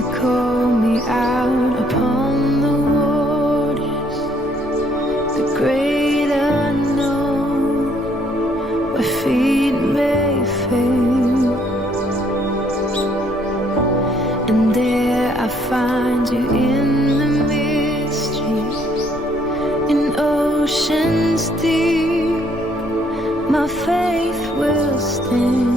you call me out upon the waters, the great unknown, where feet may fail. And there I find you in the mystery, in oceans deep. My faith will stand.